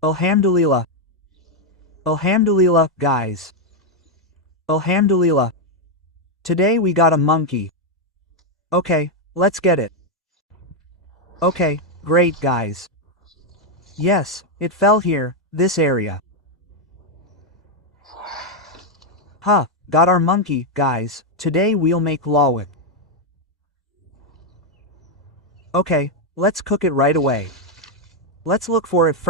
Alhamdulillah. Alhamdulillah, guys. Alhamdulillah. Today we got a monkey. Okay, let's get it. Okay, great guys. Yes, it fell here, this area. Huh, got our monkey, guys. Today we'll make lawak. Okay, let's cook it right away. Let's look for it first.